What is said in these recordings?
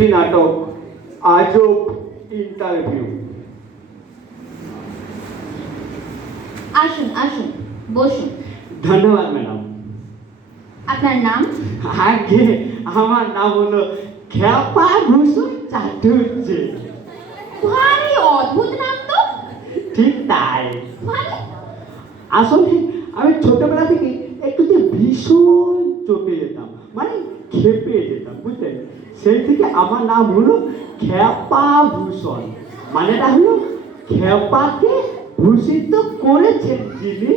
শ্রুতি নাটক আজব ইন্টারভিউ। আসুন আসুন, বসুন। ধন্যবাদ ম্যাডাম। আপনার নাম? আগে আমার নাম হলো খেপা ভূষণ চাটুর্যে। ভারী অদ্ভুত নাম তো। ঠিক তাই। মানে? আসলে আমি ছোটবেলা থেকে একটুতে ভীষণ চটে যেতাম, মানে খেপে যেতাম, বুঝলেন? সেই থেকে আমার নাম হলো খেপা ভূষণ। মানেটা হলো খেপাকে ভূষিত করেছেন যিনি,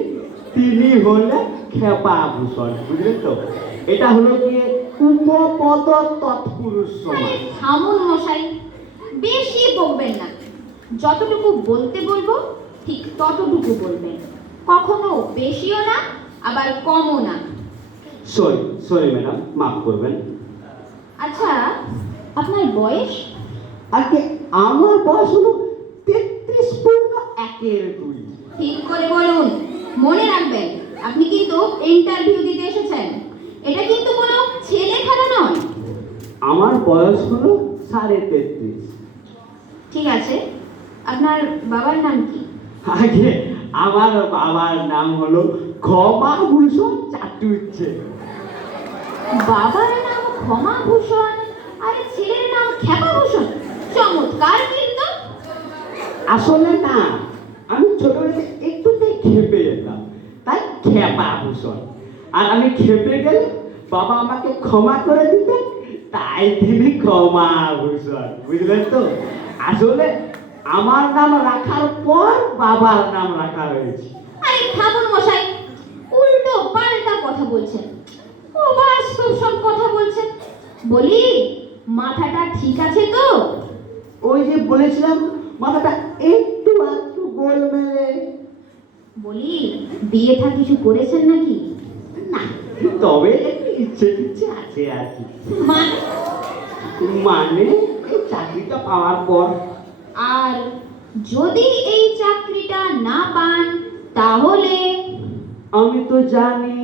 তিনি হলেন খেপা ভূষণ, বুঝলেন তো? এটা হলো গিয়ে উপপদ তৎপুরুষ সমাস। থামুন মশাই, বেশি বকবেন না। যতটুকু বলতে বলবো ঠিক ততটুকু বলবেন, কখনো বেশিও না আবার কমও না। সরি সরি ম্যাডাম, মাফ করবেন। আচ্ছা, আপনার বয়স? আজকে আমার বয়স হলো 33+1। ঠিক করে বলুন, মনে রাখবেন আপনি কিন্তু ইন্টারভিউ দিতে এসেছেন, এটা কিন্তু কোনো ছেলে খেলা নয়। আমার বয়স হলো 33.5। ঠিক আছে, আপনার বাবার নাম কি? আগে আমার বাবার নাম হলো ক্ষমা ভূষণ চাটুর্যে। বাবার নাম ক্ষমা ভূষণ আর ছেলের নাম খেপা ভূষণ, চমৎকার কিন্তু। আসলে না, আমি ছোটবেলায় একটুতে খেপে যেতাম, তাই খেপা ভূষণ। আর আমি খেপে গেলে বাবা আমাকে ক্ষমা করে দিতেন, তাই তিনি ক্ষমা ভূষণ, বুঝলেন তো? আসলে আমার নাম রাখার পর বাবার নাম রাখা হয়েছে। আরে থামুন মশাই, উল্টো পাল্টা কথা বলছেন, অবাস্তব সব কথা বলছেন। বলি, মাথাটা ঠিক আছে তো? ওই যে বলেছিলাম, মাথাটা একটু একটু গোল মেলে। বলি, বিয়ে থা কিছু করেছেন নাকি? না, তবে একটু ইচ্ছে ইচ্ছে আছে আর কি। মানে? মানে এই চাকরিটা পাওয়ার পর। আর যদি এই চাকরিটা না পান তাহলে? আমি তো জানি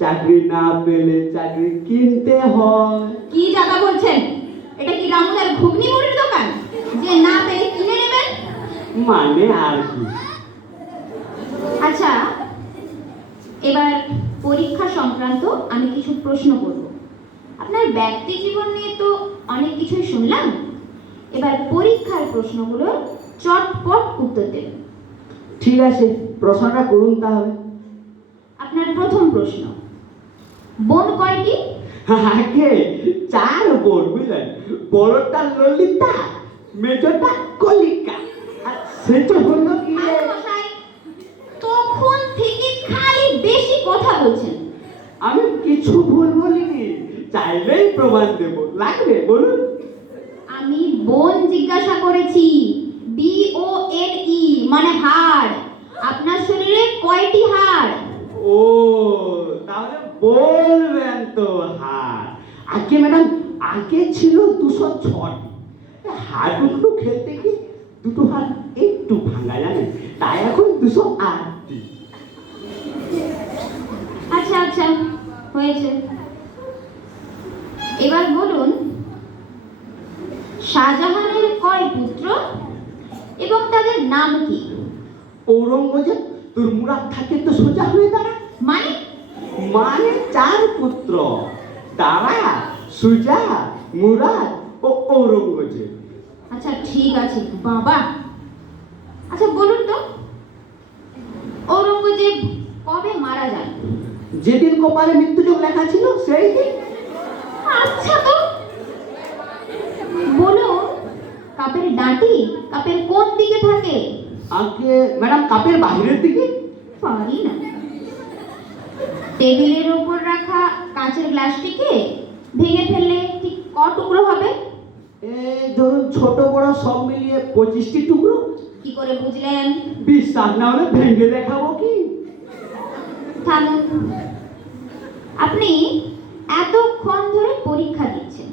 চাকরি না পেলে চাকরি কিনতে হয়। কি জায়গা বলছেন? এটা কি রামুদার ঘুগনি মুড়ির দোকান যে না পেলে কিনে নেবেন? মানে আর কি। আচ্ছা, এবার পরীক্ষা সংক্রান্ত আমি কিছু প্রশ্ন করব। আপনার ব্যক্তি জীবন নিয়ে তো অনেক কিছুই শুনলাম, এবার পরীক্ষার প্রশ্নগুলো চটপট উত্তর দেবেন। ঠিক আছে, প্রশ্নটা করুন তাহলে। আপনার প্রথম প্রশ্ন, বোন কয়টি? আগে 4 বোন, বুঝলেন? বড়টা ললিতা, মেজটা কলিকা, আর সেটা হলো গিয়ে। আরে মশাই, তখন থেকে খালি বেশি কথা বলছেন। আমি কিছু ভুল বলিনি, চাইলেই প্রমাণ দেব, লাগবে বলুন। আমি বোন জিজ্ঞাসা করেছি, BONE মানে হাড়। আপনার শরীরে কয়টি হাড়? ও, তাহলে বলবেন তো হাড়। আগে ম্যাডাম, আগে ছিল 206টি। হাডুডু খেলতে গিয়ে দুটো হাড় একটু ভাঙা, জানেন? তাই এখন 208টি। আচ্ছা আচ্ছা, হয়েছে। এবার বলুন, শাহজাহানের কয় পুত্র এবং তাদের নাম কি? ঔরঙ্গজেব তোর মুরাদ থাকে তো সোজা হয়ে দাঁড়া। মানে? মানে 4 পুত্র, দাঁড়া, সুজা, মুরাদ ও ঔরঙ্গজেব। আচ্ছা ঠিক আছে বাবা। আচ্ছা বলুন তো, ঔরঙ্গজেব কবে মারা যান? যেদিন কপালে মৃত্যুযোগ লেখা ছিল সেই দিন। আচ্ছা তো বলুন, কাপের ডাঁটি কাপের কোন দিকে থাকে? আগে ম্যাডাম কাপের বাইরের দিকে। পারি না। টেবিলের উপর রাখা কাঁচের গ্লাসটিকে ভেঙে ফেললে ঠিক ক টুকরো হবে? এই ধরুন ছোট বড় সব মিলিয়ে 25টি টুকরো। কি করে বুঝলেন? বিশ্বাস না হলে ভেঙে দেখাবো কি? থামুন। আপনি এতক্ষণ ধরে পরীক্ষা দিচ্ছেন,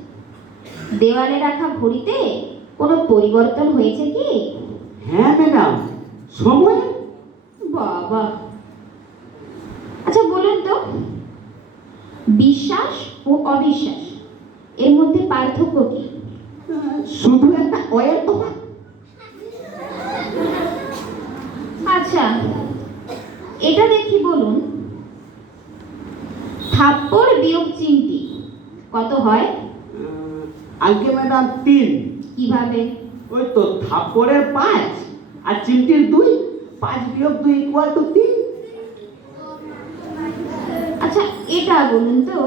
দেওয়ালে রাখা ঘড়িতে কোনো পরিবর্তন হয়েছে কি? হ্যাঁ ম্যাডাম, সময়। বাবা। আচ্ছা বলুন তো, বিশ্বাস ও অবিশ্বাস এর মধ্যে পার্থক্য কি? শুধু একটা অয়ের তফাৎ। আচ্ছা, এটা দেখি বলুন, থাপ্পড় বিয়োগ চিমটি কত হয়? আগে ম্যাডাম 3। কিভাবে? ওই তো থাপ্পড়ের 5 আর চিমটির 2, 5 বিয়োগ 2 ইকুয়াল টু 3। আচ্ছা, এটা বলুন তো,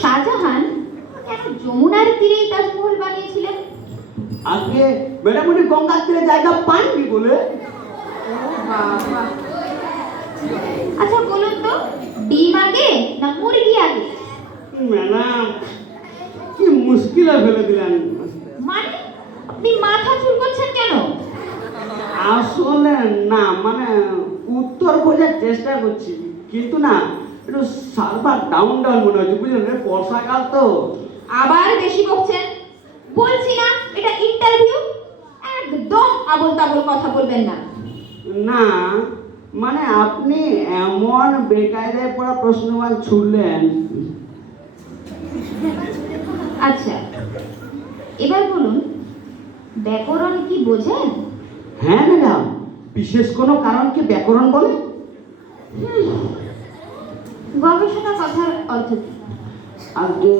শাহজাহান কেন যমুনার তীরেই তাজমহল বানিয়েছিলেন? আগে ম্যাডাম উনি গঙ্গার তীরে জায়গা পাননি বলে। আচ্ছা বলুন তো, ডিম আগে না মুরগি আগে? ম্যাডাম কি মুশকিলে ফেলে দিলেন। মানে আপনি মাথা চুলকোচ্ছেন কেন? আসলে না, মানে উত্তর খোঁজার চেষ্টা করছি, কিন্তু না একটু সার্ভার ডাউন ডাউন মনে হচ্ছে, বুঝলেন, বর্ষাকাল তো। আবার বেশি বকছেন। বলছি না এটা ইন্টারভিউ, একদম আবোল তাবোল কথা বলবেন না। না মানে আপনি এমন বেকায়দায় পড়া প্রশ্নমান ছুড়লেন। আচ্ছা, এবার বলুন, ব্যাকরণ কি বোঝেন? হ্যাঁ ম্যাডাম, বিশেষ কোনো কারণকে ব্যাকরণ বলে? গবেষণা কথার অর্থ কি? আগে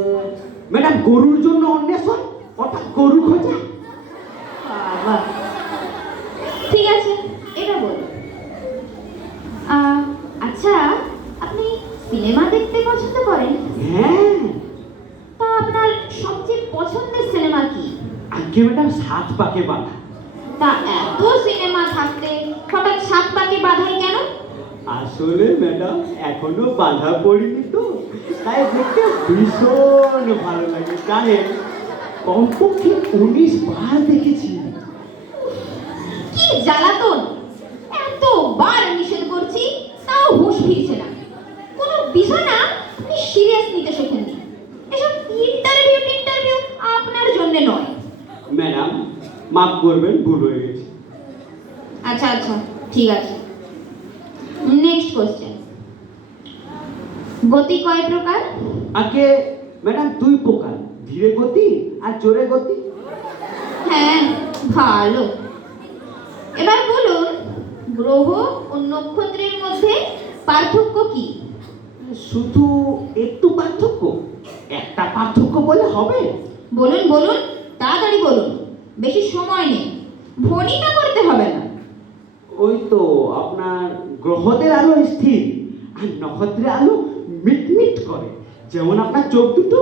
ম্যাডাম গরুর জন্য অন্বেষণ, অর্থাৎ গরু খোঁজা। বাবা, ঠিক আছে, এটা বলুন। আচ্ছা, আপনি সিনেমা দেখতে পছন্দ করেন? হ্যাঁ। তা আপনার সবচেয়ে পছন্দের সিনেমা কি? আগে ম্যাডাম 7 পাকে বাঁধা। তা এত সিনেমা থাকতে হঠাৎ 7 পাকে বাঁধাই কেন? আসলে ম্যাডাম এখনো বাঁধা পড়িনি তো, তাই দেখতে ভীষণ ভালো লাগে, জানেন, কমপক্ষে 19 বার দেখেছি। কি জ্বালাতন! এতবার নিষেধ করছি তাও হুঁশ ফিরছে না। কোনো বিষয় না আপনি সিরিয়াস নিতে শেখেননি। এসব ইন্টারভিউ আপনার জন্য নয়। ম্যাডাম মাফ করবেন, ভুল হয়ে গেছে। আচ্ছা আচ্ছা, ঠিক আছে। নেক্সট কোশ্চেন, গতি কয় প্রকার? আগে ম্যাডাম 2 প্রকার, ধীরে গতি আর জোরে গতি। হ্যাঁ, ভালো। এবার বলুন, গ্রহ ও নক্ষত্রের মধ্যে পার্থক্য কি? শুধু একটু পার্থক্য, একটা পার্থক্য বলে হবে? বলুন বলুন, তাড়াতাড়ি বলুন, বেশি সময় নেই, ভনিতা করতে হবে না। ওই তো আপনার গ্রহদের আলো স্থির আর নক্ষত্রের আলো মিটমিট করে, যেমন আপনার চোখ দুটো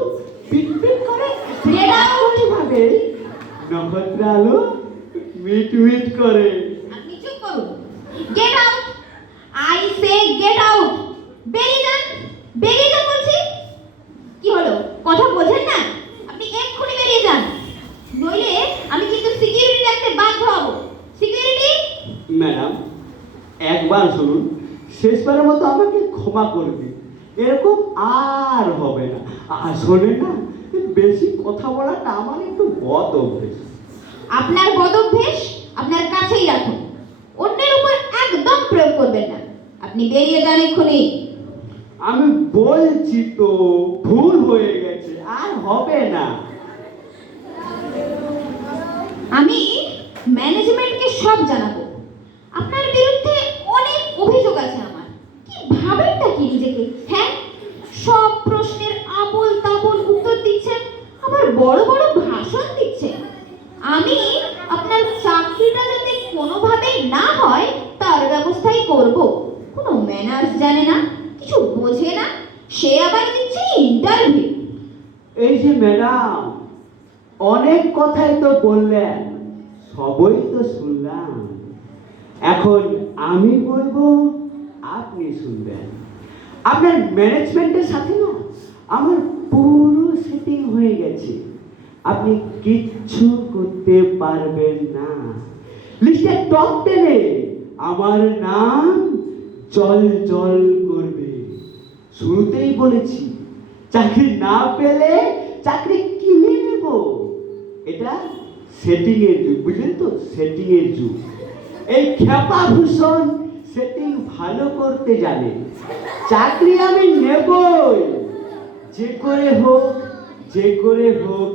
পিটপিট করে, Get out! ভাবে নক্ষত্রের আলো মিটমিট করে। আপনি চুপ করুন। Get out, I say get out. বেরিয়ে যান, বেরিয়ে যান বলছি। কি হলো, কথা বোঝেন না? আপনি এক্ষুনি বেরিয়ে যান, নইলে আমি কিন্তু সিকিউরিটি রাখতে বাধ্য হব। সিকিউরিটি! ম্যাডাম একবার শুনুন, শেষবারের মতো আমাকে ক্ষমা করে দিন, এরকম আর হবে না। আসলে না বেশি কথা বলাটা আমার একটু বদ অভ্যেস। আপনার বদভ্যাস আপনার কাছেই রাখুন, অন্যের উপর একদম প্রয়োগ করবেন না। আপনি বেরিয়ে যান এক্ষুনি। আমি বলছি তো ভুল হয়ে গেছে, আর হবে না। আমি ম্যানেজমেন্টকে সব জানাবো। আপনার বিরুদ্ধে অনেক অভিযোগ আছে আমার। কি ভাবেনটা কি নিজেকে? হ্যাঁ, সব প্রশ্নের আবোল তাবোল উত্তর দিচ্ছেন, আবার বড় বড় ভাষণ দিচ্ছেন। আমি আপনার চাকরিটা যাতে কোনোভাবেই না হয় তার ব্যবস্থাই করব। কোনো ম্যানার্স জানে না, কিছু বোঝে না, সে আবার দিচ্ছে ইন্টারভিউ। এই যে ম্যাডাম অনেক কথাই তো বললেন, সবই তো শুনলাম, এখন আমি বলবো আপনি শুনবেন। আপনার ম্যানেজমেন্টের সাথে না আমার পুরো সেটিং হয়ে গেছে, আপনি কিচ্ছু করতে পারবেন না। লিস্টের টপ 10-এ আমার নাম জল জল করবে। শুরুতেই বলেছি, চাকরি না পেলে চাকরি কিনে নেব। এটা সেটিং এর যুগ, বুঝলেন তো, সেটিং এর যুগ। এই খেপা ভূষণ সেটিং ভালো করতে জানে, চাকরি আমি নেবই, যে করে হোক, যে করে হোক